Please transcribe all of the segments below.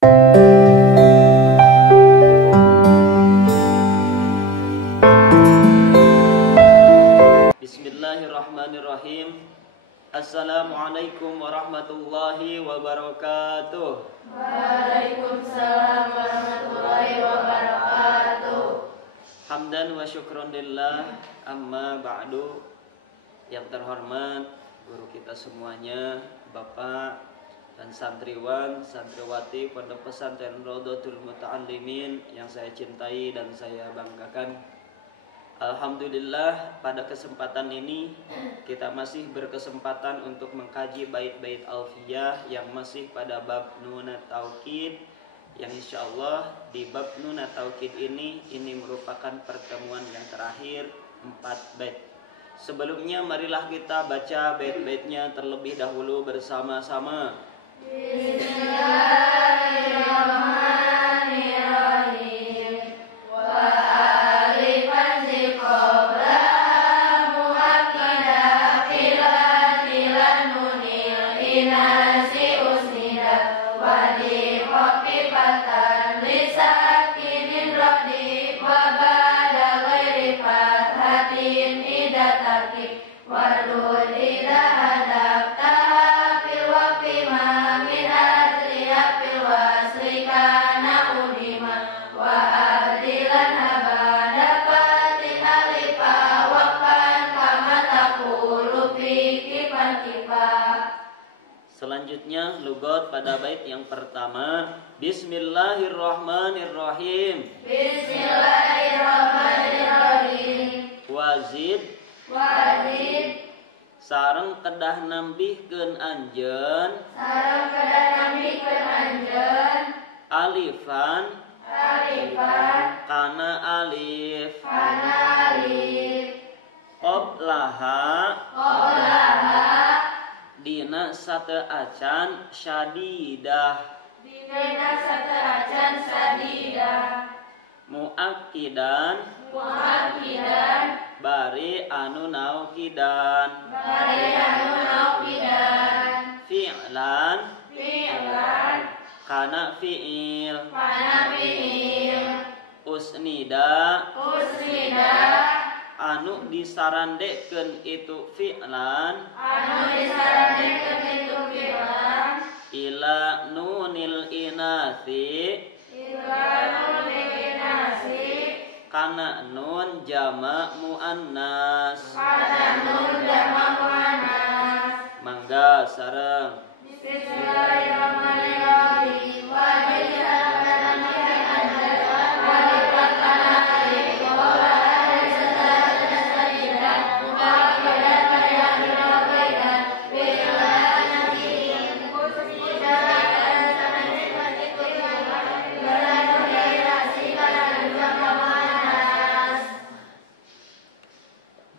Bismillahirrahmanirrahim. Assalamualaikum warahmatullahi wabarakatuh. Waalaikumsalam warahmatullahi wabarakatuh. Hamdan wa syukron lillah, amma ba'du. Yang terhormat guru kita semuanya, Bapak dan santriwan, santriwati Pondok Pesantren Rodotul Muta'allimin yang saya cintai dan saya banggakan. Alhamdulillah, pada kesempatan ini kita masih berkesempatan untuk mengkaji bait-bait alfiyah yang masih pada bab Nunat Taukid, yang insya Allah di bab Nunat Taukid ini merupakan pertemuan yang terakhir 4 bait. Sebelumnya marilah kita baca bait-baitnya terlebih dahulu bersama-sama. Bismillahirrahmanirrahim. Selanjutnya lugat pada bait yang pertama. Bismillahirrahmanirrahim. Bismillahirrahmanirrahim. Wazid sareng kedah nambihkeun anjeun alifan kana alif qoblaha dina sate acan syadidah muakkidan bari anu naukidan fi'lan kana fi'il usnida anu disarandekeun itu fi'lan ila nunil inasi kana nun jama muannas mangga sareng. Bismillahirrahmanirrahim.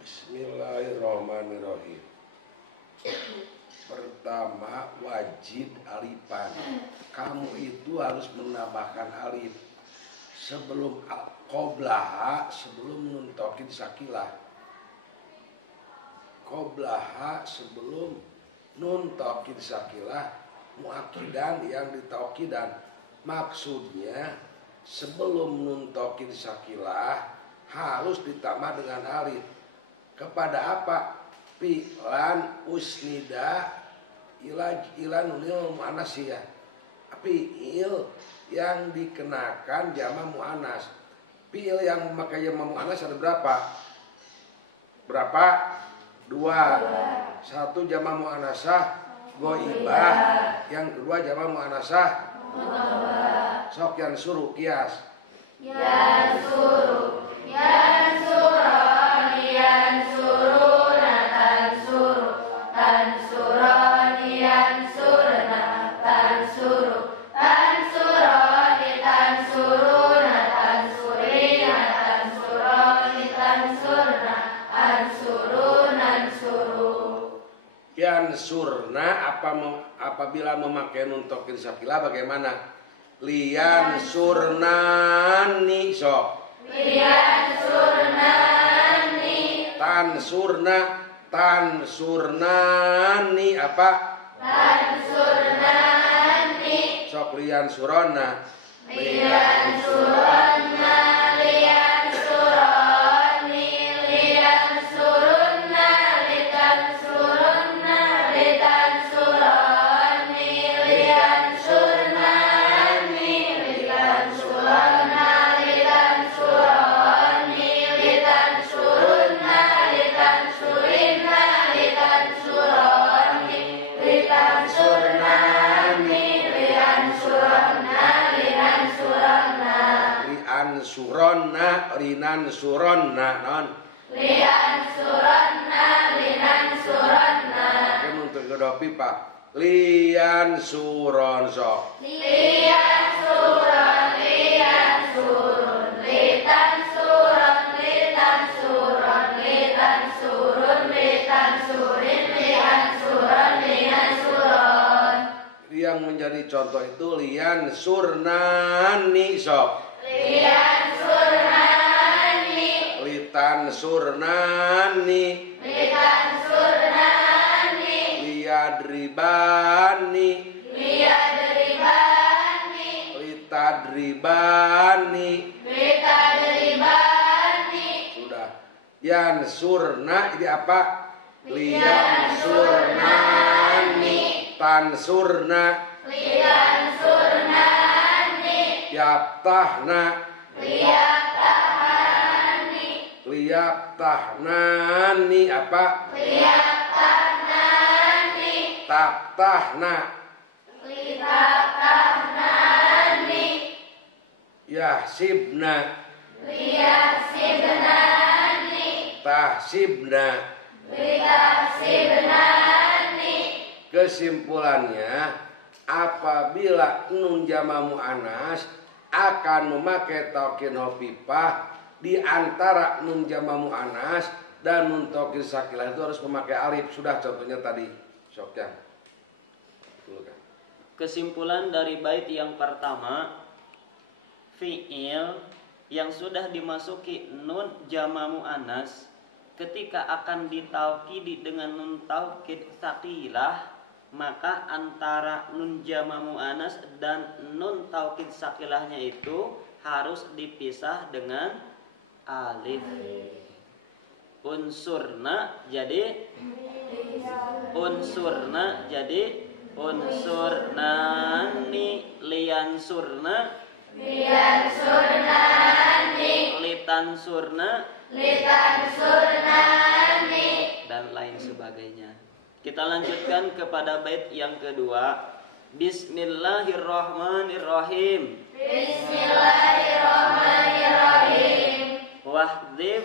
Bismillahirrahmanirrahim. Pertama, wajib alifan. Kamu itu harus menambahkan alif sebelum qoblaha, sebelum nun taukid sakilah. Qoblaha sebelum nun taukid sakilah, muakkidan yang ditaukidan. Maksudnya sebelum nun taukid sakilah harus ditambah dengan alif. Kepada apa? Fi'lan usnida ila nunil mu'annas ya. Fi'il yang dikenakan jama mu'annas. Fi'il yang memakai jama mu'annas ada berapa? Berapa? 2. 1 jama mu'annasah ghaibah, yang kedua jama mu'annasah mudzakkar. Sok yang suruh kias. Yansurna apabila memakai nun taukid sakilah bagaimana? Lian surnani sok. Tansurnani apa? Sok sok lian surona. lian suronna lian suroni lian surunna litan surunna litan suroni lian surnani litan suronna litan suroni litan surunna litan surinna litan suroni litan surnani lian suronna lian suronna Lian surona rinan surona non. lian suronna lian suronna Kan untuk kedua pipa. Lian suron sok. lian suron lian surun litan suron litan suron litan surun litan surin lian suron lian suron Yang menjadi contoh itu lian surnani sok. lian surnani Litan surnani. litan surnani Liadribani. liadribani Litadribani. litadribani Sudah. Yan surna ini apa? Lian surnani. Tan surna. lian surnani Yaptahna. liatahani Liyaptahnani apa? liatahnani Taptahna. litatahnani Yahsibna. liasibnani Tahsibna. litasibnani Kesimpulannya, apabila nun jama muannas akan memakai taukin hofifah di antara nun jama muannas dan nun taukin sakilah itu harus memakai alif. Sudah contohnya tadi. Sok ya. Betul kan? Kesimpulan dari bait yang pertama, fiil yang sudah dimasuki nun jama muannas ketika akan ditaukidi dengan nun taukid sakilah, maka antara nun jama muannas dan nun taukid sakilahnya itu harus dipisah dengan alif. Unsurna jadi unsurnani liansurna liansurnani litansurna litansurnani dan lain sebagainya. Kita lanjutkan kepada bait yang kedua. Bismillahirrahmanirrahim. Bismillahirrahmanirrahim. Wahdif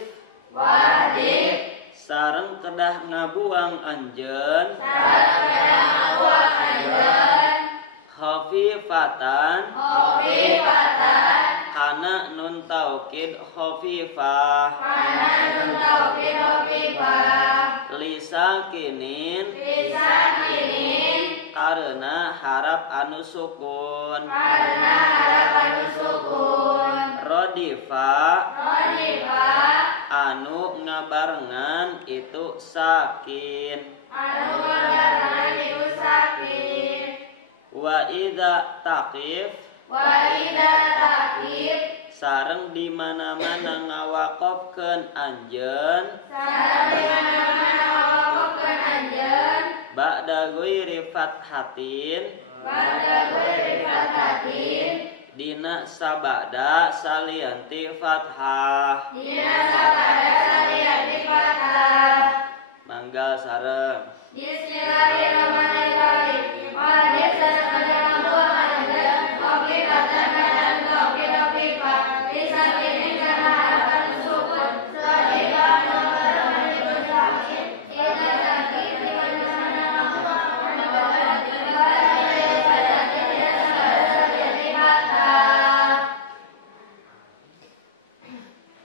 Wadib sareng kedah ngabuang anjeun sarang anjeun khafifatan khafifatan kana nun taukid khafifah kana nun taukid khafifah lisakinin lisakinin karena harap anu sukun karena harapan sukun rodifa rodifa anu ngabarengan itu sakin anu ngabarengan itu sakin wa idza taqif wa idza taqif sareng di mana-mana ngawaqafkeun anjeun sareng di mana-mana ngawaqafkeun anjeun ba'da ghairi fathatin ba'da ghairi fathatin dina sabada salianti fathah dina sabada salianti fathah mangga sareng Bismillahirrahmanirrahim. Wadib sareng kedah ngabuang anjeun khafifatan kana nun taukid khafifah lisakinin karena harapan sukun rodifa anu ngabarengan itu sakin idza taqif di mana-mana ngawaqafkeun anjeun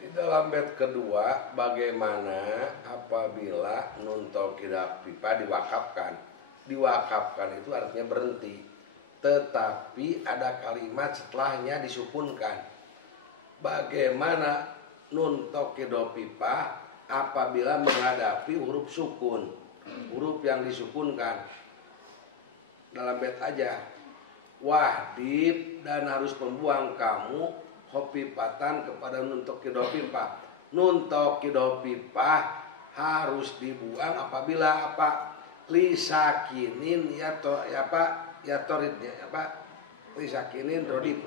Di dalam bait kedua, bagaimana apabila nun taukid khafifah diwakafkan? Diwakafkan itu artinya berhenti, tetapi ada kalimat setelahnya disukunkan. Bagaimana nun taukid khafifah apabila menghadapi huruf sukun, huruf yang disukunkan? Dalam bait aja. wahdib dan harus membuang kamu hopipatan kepada nun tokid hopipah. Nun tokid hopipah harus dibuang apabila apa? Lisakinin ya toridnya apa? Lisakinin rodib.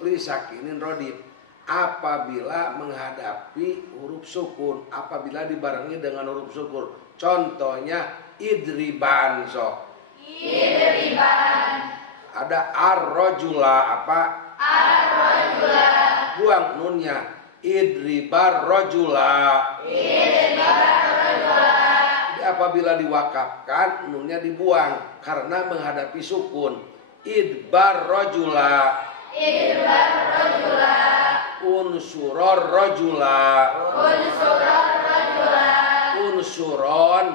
Lisakinin rodib apabila menghadapi huruf sukun, apabila dibarengi dengan huruf sukun. Contohnya idriban sok. Idriban. Ada ar-rajula apa? Ar-rajula. Buang nunnya. Idribar rajula. Idribar rajula. Jadi apabila diwakafkan nunnya dibuang karena menghadapi sukun. Idbar rajula. Idbar rajula. Unsuror rajula. Unsuror rajula. Unsuron.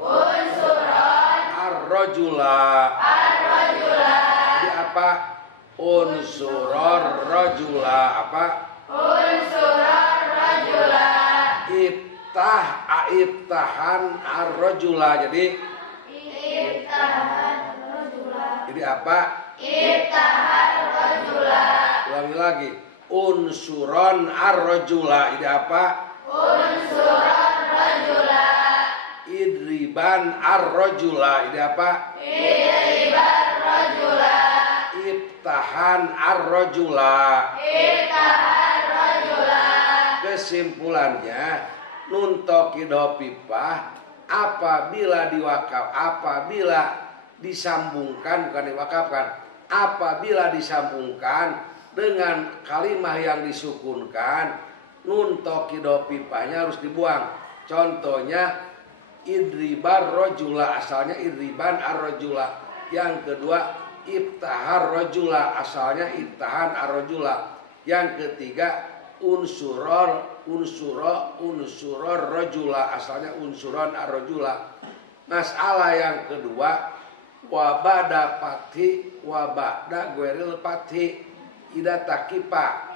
Unsuron. Ar-rajula. Ar-rajula. Jadi apa? Unsuror rajula apa? Unsuror rajula. Ibtahan ar-rajula. Jadi ibtahan rajula. Jadi apa? Ibtahan rajula. Ulangi lagi. Unsuron ar-rajula. Jadi apa? Unsuron rajula. Idriban ar-rajula. Jadi apa? Idriban rajula. Ibtahan ar-rajula. Ibtahan rajula. Kesimpulannya nun tokid hopipah apabila disambungkan, bukan diwakafkan, apabila disambungkan dengan kalimah yang disukunkan, nun tokid hopipahnya harus dibuang. Contohnya idribar rajula, asalnya idriban ar-rajula. Yang kedua ibtahar rajula, asalnya ibtahan ar-rajula. Yang ketiga unsuror rajula, asalnya unsuron ar-rajula. Masalah yang kedua wabada fathi wabada gueril fathi ida takipa.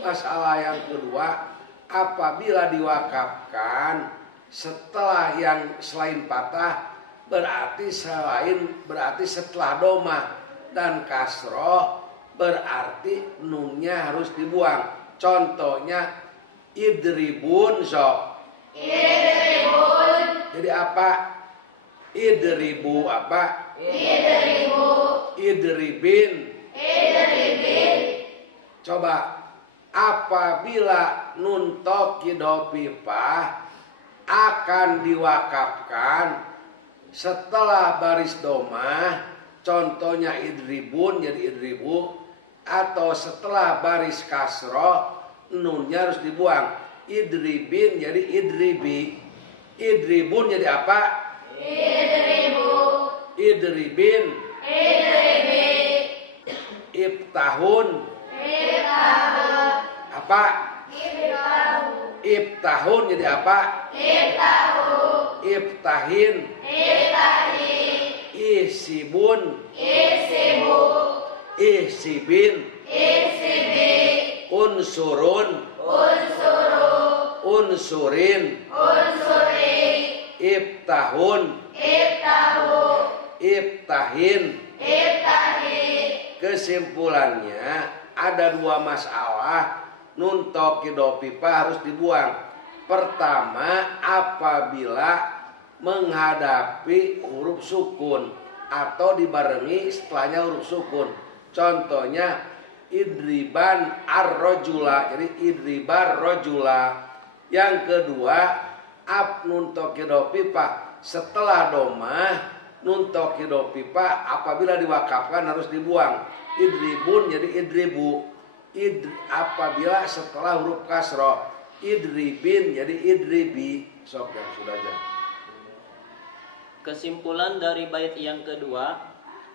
Masalah yang kedua apabila diwakafkan setelah yang selain patah berarti setelah doma, dan kasroh berarti nunnya harus dibuang. Contohnya idribun sok. Idribun. Jadi apa? Idribu apa? Idribu. Idribin. Idribin. Coba apabila nun tokid hopipah akan diwakafkan setelah baris domah, contohnya idribun jadi idribu, atau setelah baris kasroh nunnya harus dibuang. Idribin jadi idribi. Idribun jadi apa? Idribu. Idribin. Idribi. Ibtahun. Ibtahun. Apa? Ibtahun. Ibtahun jadi apa? Ibtahun. Ibtahin. Ibtahin. Isibun. Isibu. Isibin. Isibi. Unsurun. Unsuru. Unsurin. Unsuri. Ibtahun. Ibtahu. Ibtahin. Ibtahin. Kesimpulannya ada dua masalah nun tokid hopipah harus dibuang. Pertama apabila menghadapi huruf sukun atau dibarengi setelahnya huruf sukun. Contohnya idriban ar-rajula, jadi idribar rajula. Yang kedua nun tokid hopipah setelah domah, nun tokid hopipah apabila diwakafkan harus dibuang. Idribun jadi idribu. Apabila setelah huruf kasroh, idribin jadi idribi. Sok yang sudah aja. Kesimpulan dari bait yang kedua,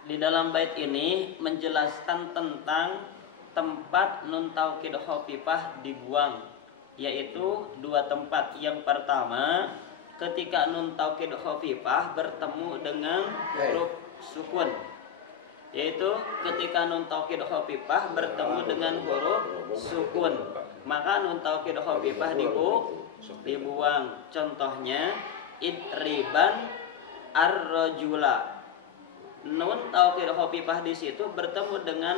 di dalam bait ini menjelaskan tentang tempat nun taukid khafifah dibuang, yaitu dua tempat. Yang pertama, ketika nun taukid khafifah bertemu dengan huruf sukun, yaitu ketika nun taukid khafifah bertemu dengan huruf sukun, maka nun taukid khafifah dibuang. Contohnya idriban ar-rajula. nun taukid khafifah di situ bertemu dengan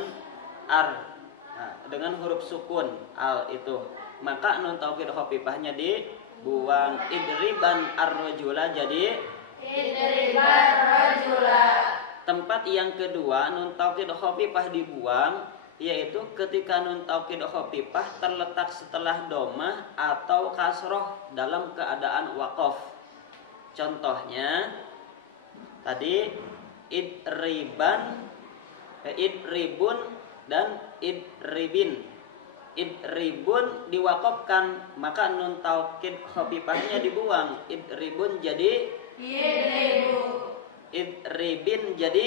dengan huruf sukun al itu, maka nun taukid khafifahnya dibuang. Idriban ar-rajula jadi idriban rajula. Tempat yang kedua nun taukid khafifah dibuang, yaitu ketika nun taukid khafifah terletak setelah domah atau kasroh dalam keadaan waqaf. Contohnya tadi idribun dan idribin. Idribun diwakafkan, maka nun taukid khafifahnya dibuang. Idribun jadi idribu. Idribin jadi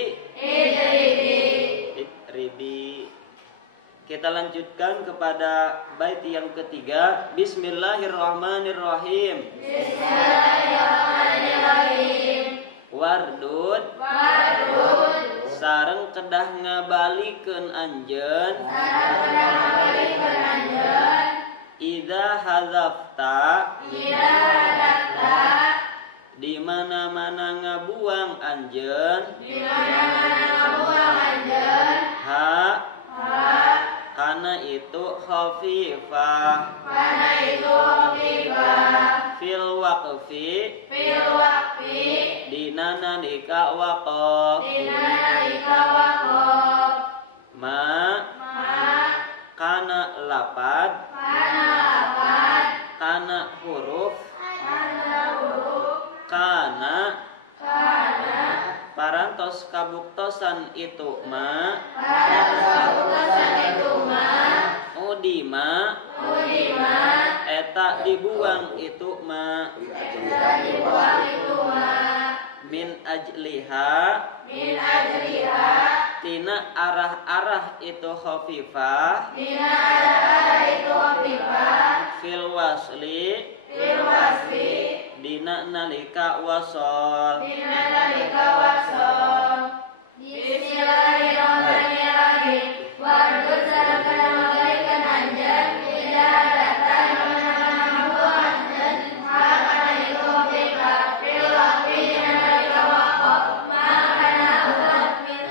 idribi. Kita lanjutkan kepada bait yang ketiga. Bismillahirrahmanirrahim. Bismillahirrahmanirrahim. Wardud sareng kedah ngabalikeun anjeun. Idza hazafta di mana-mana ngabuang anjeun. Ha kana itu khafifah. Fil waqfi dina nalika waqaf. Ma kana lapad kana huruf kana parantos kabuktosan itu ma udima eta dibuang itu ma min ajliha tina arah-arah itu khafifah fil wasli dina nalika wasol. Bismillahirrahmanirrahim. Wardud sareng kana ngabalikeun anjeun. Idza datang ngabuang anjeun. Ha kana itu khafifah. Fil waqfi dina nalika waqaf. Ma kana huruf min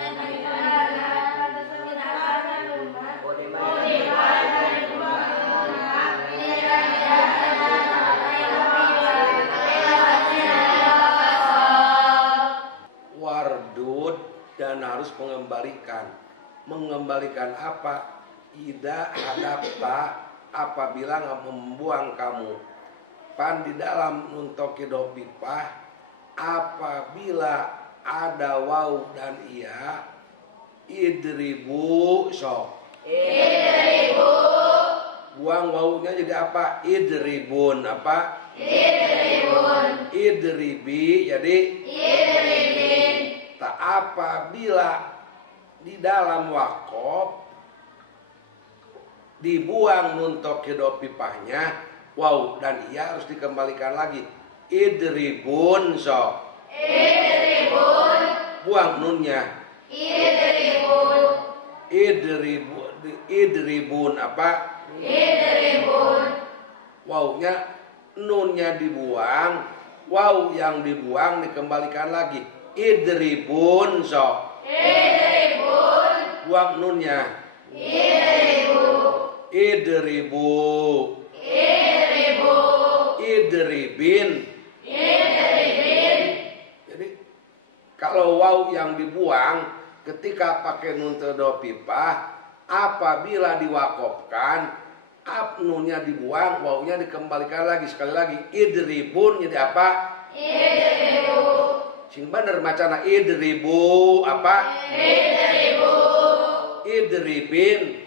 Wardud dan harus mengembalikan apa? Ida hadapta apabila membuang kamu. Pan di dalam nun taukid khafifah apabila ada waw dan ia idribu buang wawunya jadi apa? Idribun apa? Idribi jadi tak. Apabila di dalam waqaf dibuang nun taukid khafifahnya waw dan ia harus dikembalikan lagi. Idribun buang nunnya. Idribun apa? Wawnya nunnya dibuang, waw yang dibuang dikembalikan lagi. Idribun buang nunnya. Idribin. Jadi kalau waw yang dibuang ketika pakai nun khafifah apabila diwakafkan nunnya dibuang, wawnya dikembalikan lagi. Sekali lagi idribun jadi apa? Sing bener macana idribu apa? Idribin.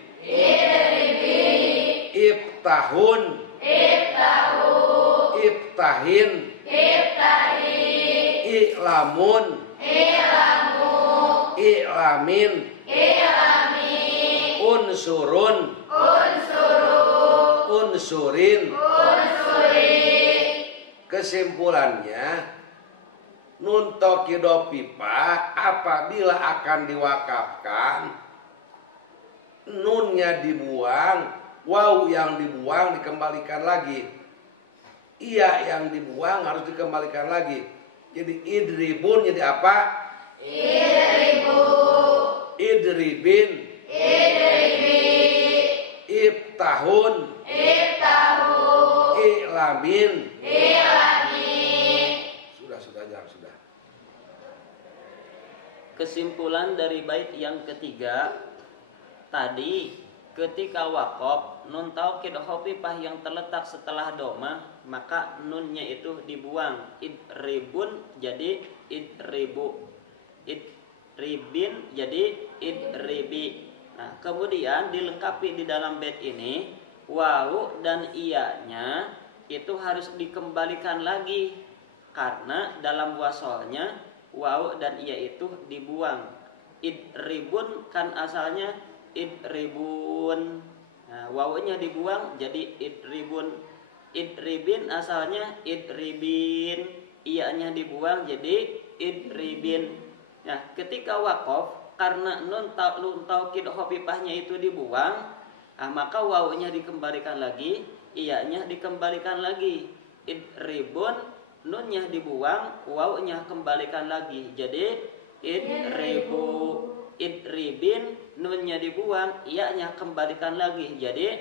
Iftahun. Iftahin. I'lamun. I'lamin. Unsurun. Unsurin. Kesimpulannya nun taukid khafifah apabila akan diwakafkan nunnya dibuang, waw yang dibuang dikembalikan lagi, iya yang dibuang harus dikembalikan lagi. Jadi idribun jadi apa? idribin, iftahun, i'lamin. Sudah jam sudah. Kesimpulan dari bait yang ketiga tadi, ketika waqaf nun taukid khafifah yang terletak setelah doma, maka nunnya itu dibuang. Idribun jadi idribu, idribin jadi idribi. Nah, kemudian dilengkapi di dalam bait ini wawu dan iyanya itu harus dikembalikan lagi, karena dalam wasolnya wawu dan iya itu dibuang. Idribun kan asalnya idribun. Nah, wawunya dibuang jadi idribun. Idribin asalnya idribin, iyanya dibuang jadi idribin. Nah, ketika waqaf karena nun taukid khafifahnya itu dibuang, maka wawunya dikembalikan lagi, iyanya dikembalikan lagi. Idribun, nunnya dibuang, wawunya kembalikan lagi. Jadi idribu, idribin, nunnya dibuang, iyanya kembalikan lagi. Jadi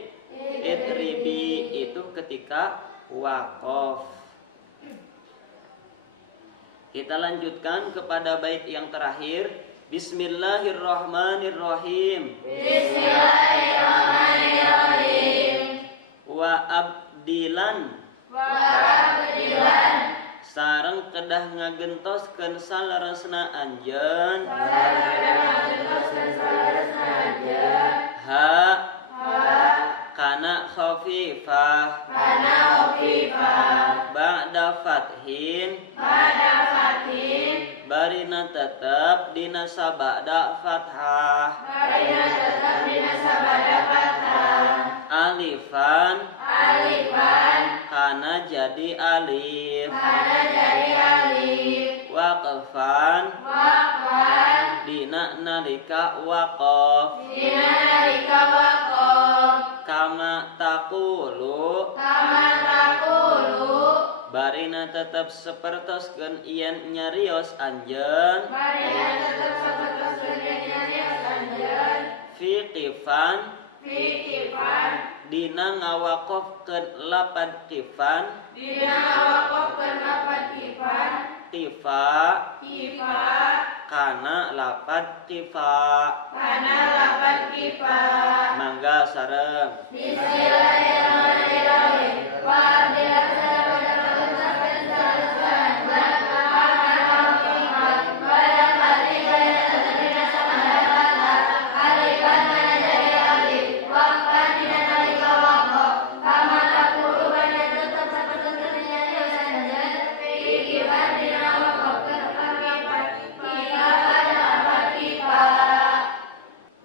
idribi. Itu ketika waqaf. Kita lanjutkan kepada bait yang terakhir. Bismillahirrahmanirrahim. Wa abdilan, sareng kedah ngagentoskeun salaresna anjeun. Ha kana khafifah, ba'da fathin, barina tetep dina sabada fathah. Alifan, kana jadi alif. Waqfan, dina nalika waqaf. Kama taqulu, barina tetep sapertoskeun yen nyarios anjeun. Fi qifan, dina ngawaqafkeun lapad qifan. Qifa, kana lapad qifa. Mangga sareng.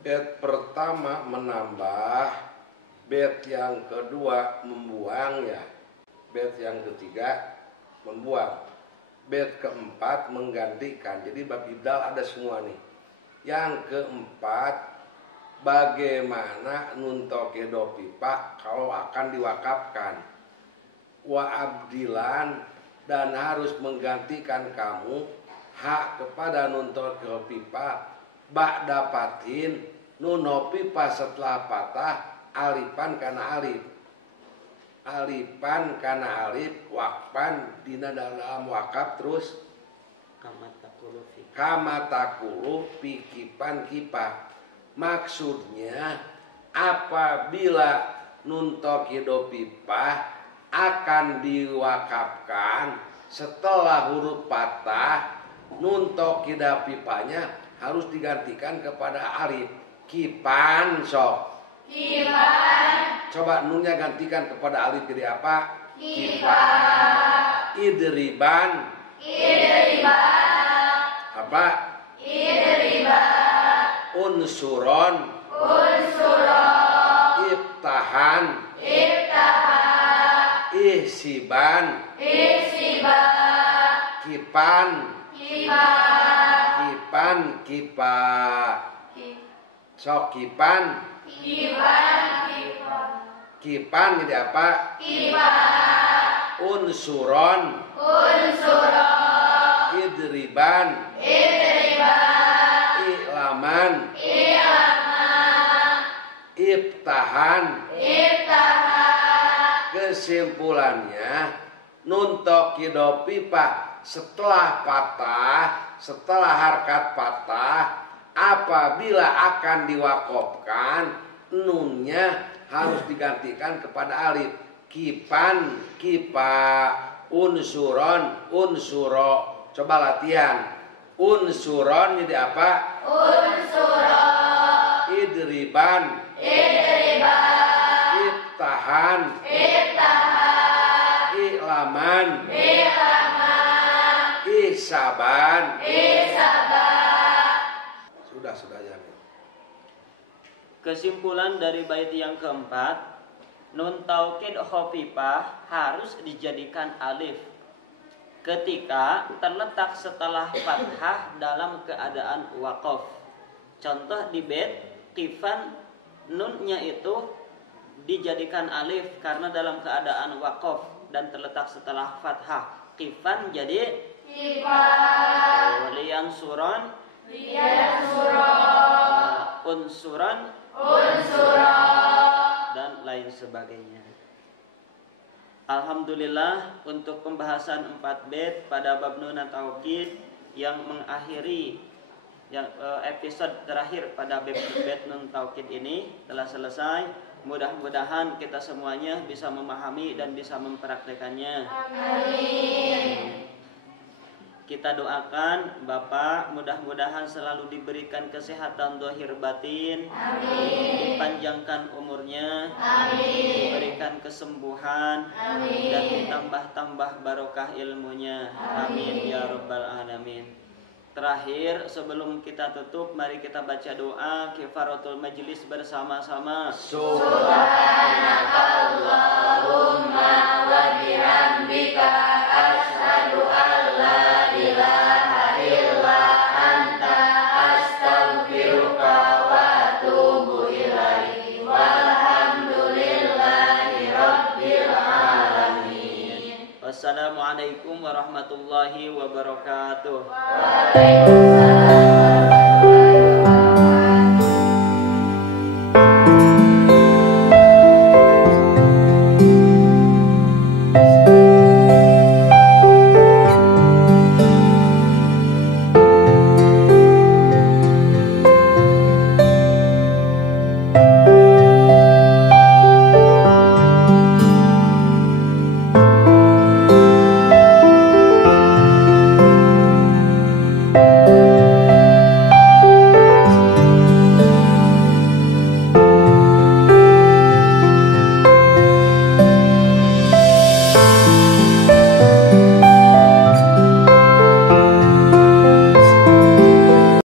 Bait pertama menambah, bait yang kedua membuang ya. Bait yang ketiga membuang. Bait keempat menggantikan. Jadi bab ibdal ada semua nih. Yang keempat, bagaimana nun tokedo pipa kalau akan diwakafkan. Wa abdilan, dan harus menggantikan kamu hak kepada nun tokedo pipa ba'da fatin, nun pipa setelah patah, alifan kana alif. Alifan kana alif, wakfan dina dalam wakaf, terus kama takulu fi kipan kipa. Maksudnya apabila nun tokido pipa akan diwakafkan setelah huruf patah, nun tokida pipanya harus digantikan kepada alif. Kipan sok. Coba nunnya gantikan kepada alif jadi apa? Kipan. Idriban. Apa? Unsuron. Iftahan. Ihsiban. Kipan. Kipa. Sok kipan. Kipan jadi apa? Unsuron. Idriban. i'laman iftahan. Kesimpulannya nun tokido pipa setelah patah, setelah harkat patah, apabila akan diwakofkan nunnya harus digantikan kepada alif. Kipan kipa, unsuron unsuro. Coba latihan. Unsuron jadi apa? Idriban iftahan i'laman ihsaban. Sudah ya. Kesimpulan dari bait yang keempat, nun taukid khafifah harus dijadikan alif ketika terletak setelah fathah dalam keadaan waqaf. Contoh di bait kifan, nunnya itu dijadikan alif karena dalam keadaan waqaf dan terletak setelah fathah. Kifan jadi lian suron unsuran dan lain sebagainya. Alhamdulillah untuk pembahasan 4 bait pada bab nun taukid yang mengakhiri episode terakhir pada bait nun taukid ini telah selesai. Mudah-mudahan kita semuanya bisa memahami dan bisa mempraktekannya. Amin. Kita doakan Bapak mudah-mudahan selalu diberikan kesehatan zahir batin. Amin. Dipanjangkan umurnya. Amin. Diberikan kesembuhan. Amin. Dan ditambah-tambah barokah ilmunya. Amin ya rabbal alamin. Terakhir sebelum kita tutup, mari kita baca doa kifaratul majlis bersama-sama. Subhanakallahumma wa bihamdika asyhadu an la ilaha illa anta astaghfiruka wa atubu ilaik. Walhamdulillahi rabbil alamin. Wassalamualaikum warahmatullahi wabarakatuh. Waalaikumsalam.